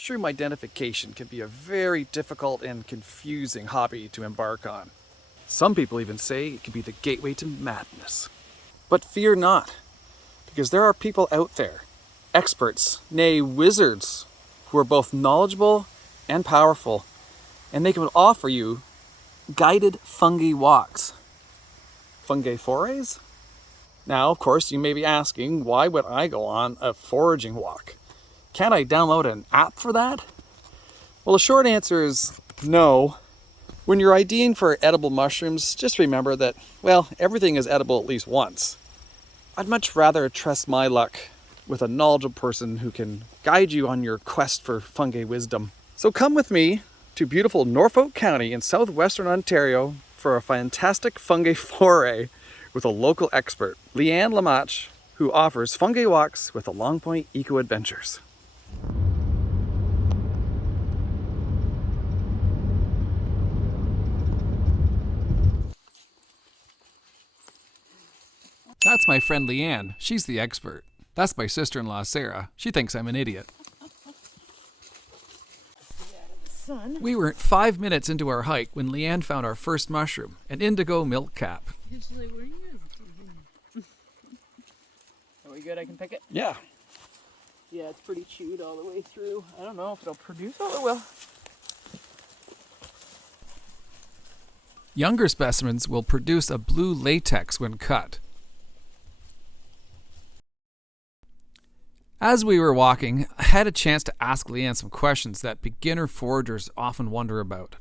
Mushroom identification can be a very difficult and confusing hobby to embark on. Some people even say it can be the gateway to madness. But fear not, because there are people out there, experts, nay wizards, who are both knowledgeable and powerful, and they can offer you guided fungi walks. Fungi forays? Now, of course, you may be asking, why would I go on a foraging walk? Can't I download an app for that? Well, the short answer is no. When you're IDing for edible mushrooms, just remember that, well, everything is edible at least once. I'd much rather trust my luck with a knowledgeable person who can guide you on your quest for fungi wisdom. So come with me to beautiful Norfolk County in southwestern Ontario for a fantastic fungi foray with a local expert, Leanne Lamach, who offers fungi walks with the Long Point Eco Adventures. That's my friend Leanne. She's the expert. That's my sister-in-law, Sarah. She thinks I'm an idiot. We were 5 minutes into our hike when Leanne found our first mushroom, an indigo milk cap. Are we good? I can pick it? Yeah. Yeah, it's pretty chewed all the way through. I don't know if it'll produce. Oh, it will. Younger specimens will produce a blue latex when cut. As we were walking, I had a chance to ask Leanne some questions that beginner foragers often wonder about.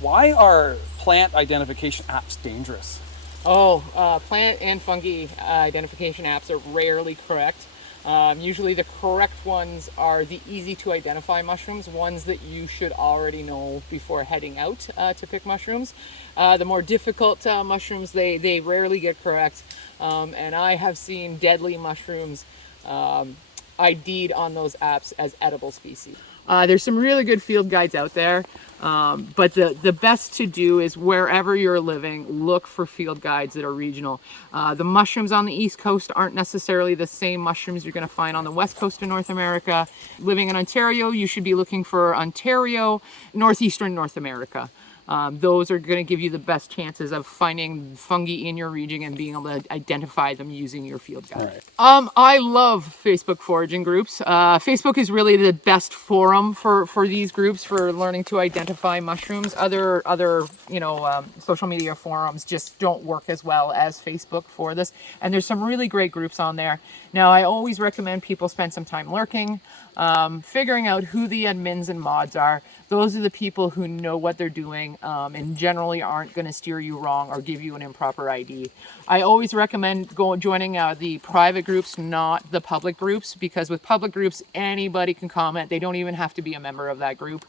Why are plant identification apps dangerous? Plant and fungi identification apps are rarely correct. Usually the correct ones are the easy to identify mushrooms, ones that you should already know before heading out to pick mushrooms. The more difficult mushrooms, they rarely get correct. And I have seen deadly mushrooms ID'd on those apps as edible species. There's some really good field guides out there, but the best to do is wherever you're living, look for field guides that are regional. The mushrooms on the East Coast aren't necessarily the same mushrooms you're going to find on the West Coast of North America. Living in Ontario, you should be looking for Ontario, Northeastern North America. Those are going to give you the best chances of finding fungi in your region and being able to identify them using your field guide. Right. I love Facebook foraging groups. Facebook is really the best forum for these groups for learning to identify mushrooms. Other social media forums just don't work as well as Facebook for this. And there's some really great groups on there. Now, I always recommend people spend some time lurking, figuring out who the admins and mods are. Those are the people who know what they're doing and generally aren't going to steer you wrong or give you an improper ID. I always recommend joining the private groups, not the public groups, because with public groups, anybody can comment. They don't even have to be a member of that group.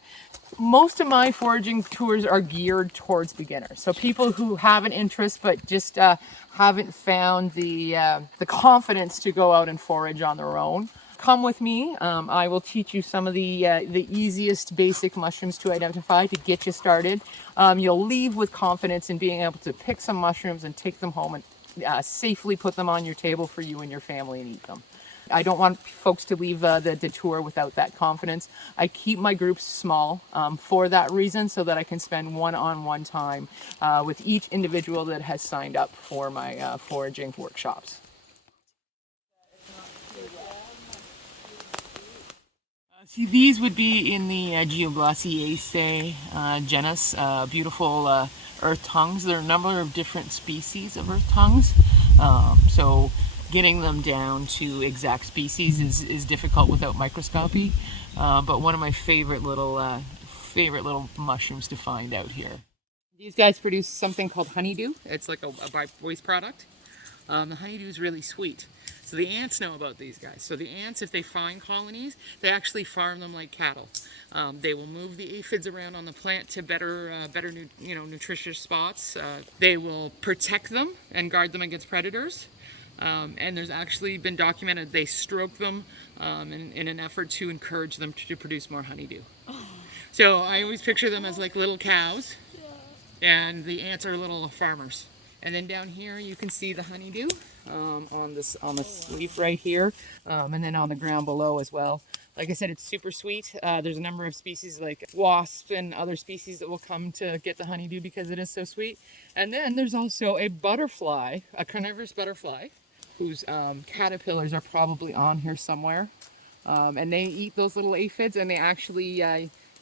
Most of my foraging tours are geared towards beginners. So people who have an interest but just haven't found the confidence to go out and forage on their own. Come with me. I will teach you some of the easiest basic mushrooms to identify to get you started. You'll leave with confidence in being able to pick some mushrooms and take them home and safely put them on your table for you and your family and eat them. I don't want folks to leave the tour without that confidence. I keep my groups small for that reason, so that I can spend one-on-one time with each individual that has signed up for my foraging workshops. See, these would be in the Geoblaciaceae genus, beautiful earth tongues. There are a number of different species of earth tongues, so getting them down to exact species is difficult without microscopy, but one of my favorite little mushrooms to find out here. These guys produce something called honeydew. It's like a by-voice product. The honeydew is really sweet. So the ants know about these guys. So the ants, if they find colonies, they actually farm them like cattle. They will move the aphids around on the plant to better nutritious spots. They will protect them and guard them against predators. And there's actually been documented they stroke them in an effort to encourage them to produce more honeydew. So I always picture them as like little cows, and the ants are little farmers. And then down here you can see the honeydew on the leaf right here, and then on the ground below as well. Like I said, it's super sweet. There's a number of species like wasps and other species that will come to get the honeydew because it is so sweet. And then there's also a butterfly, a carnivorous butterfly, whose caterpillars are probably on here somewhere. And they eat those little aphids, and they actually,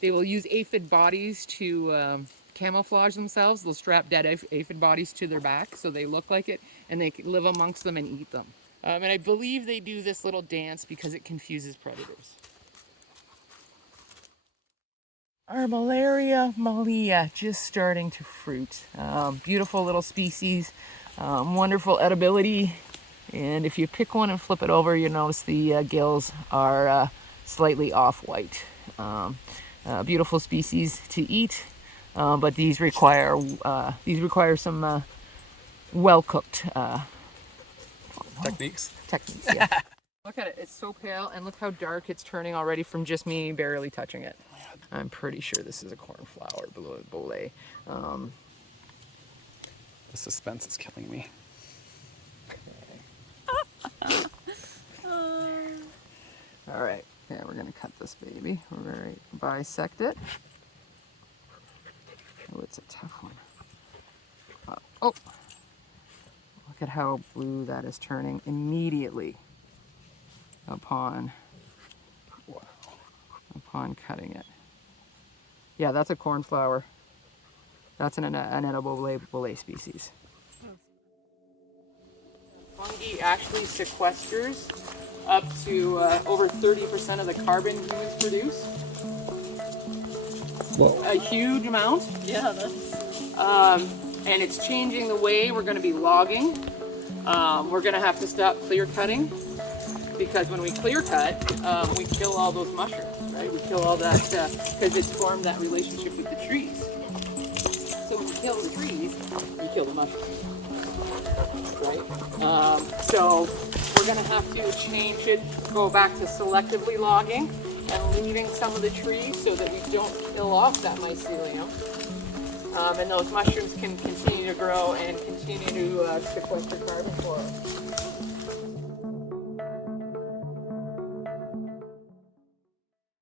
they will use aphid bodies to camouflage themselves. They'll strap dead aphid bodies to their back so they look like it, and they live amongst them and eat them. And I believe they do this little dance because it confuses predators. Armillaria malea, just starting to fruit. Beautiful little species, wonderful edibility. And if you pick one and flip it over, you notice the gills are slightly off-white. Beautiful species to eat, but these require some well-cooked Techniques. Yeah. Look at it, it's so pale, and look how dark it's turning already from just me barely touching it. I'm pretty sure this is a cornflower bolete. The suspense is killing me. All right, yeah, we're gonna cut this baby. We're gonna bisect it. Oh, it's a tough one. Oh, look at how blue that is turning immediately upon cutting it. Yeah, that's a cornflower. That's an edible bolete species. Fungi actually sequesters up to over 30% of the carbon humans produce. Whoa. A huge amount. Yeah, that's... And it's changing the way we're going to be logging. We're going to have to stop clear cutting, because when we clear cut, we kill all those mushrooms, right? We kill all that because it's formed that relationship with the trees. So when you kill the trees, you kill the mushrooms, right? So we're going to have to change it, go back to selectively logging and leaving some of the trees so that we don't kill off that mycelium. And those mushrooms can continue to grow and continue to sequester carbon for us.